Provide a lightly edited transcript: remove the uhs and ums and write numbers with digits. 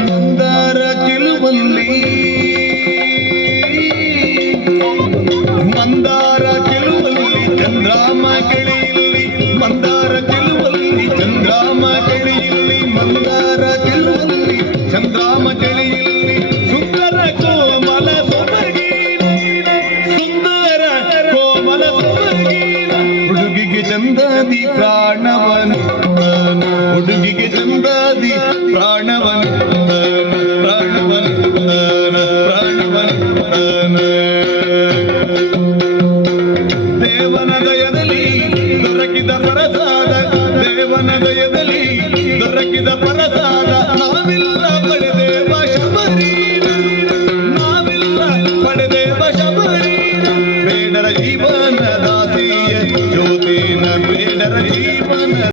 ಮಂದಾರ ಚೆಲುವಲ್ಲಿ ಮಂದಾರ ಚೆಲುವಲ್ಲಿ ಚಂದ್ರಾಮ ಕೆಳೆಯಲ್ಲಿ ಮಂದಾರ ಚೆಲುವಲ್ಲಿ ಚಂದ್ರಾಮ ಕೆಳೆಯಲ್ಲಿ ಮಂದಾರ ಚೆಲುವಲ್ಲಿ ಚಂದ್ರಾಮ ಕೆಳೆಯಲ್ಲಿ ಸುಂದರ ಕೋಮಲ ಸೊಬಗಿನ ಸುಂದರ ಕೋಮಲ ಸೊಬಗಿನ ಹುಡುಗಿಗೆ ಚಂದಾದಿ ಪ್ರಾಣವನು ಹುಡುಗಿಗೆ ಚಂದಾದಿ ಪ್ರಾಣವನು ಪ್ರಾಣವನು ಪ್ರಾಣವನು ದೇವನ ದಯದಲ್ಲಿ ದೊರಕಿದ ಪ್ರಸಾದ ದೇವನ ದಯದಲ್ಲಿ ದೊರಕಿದ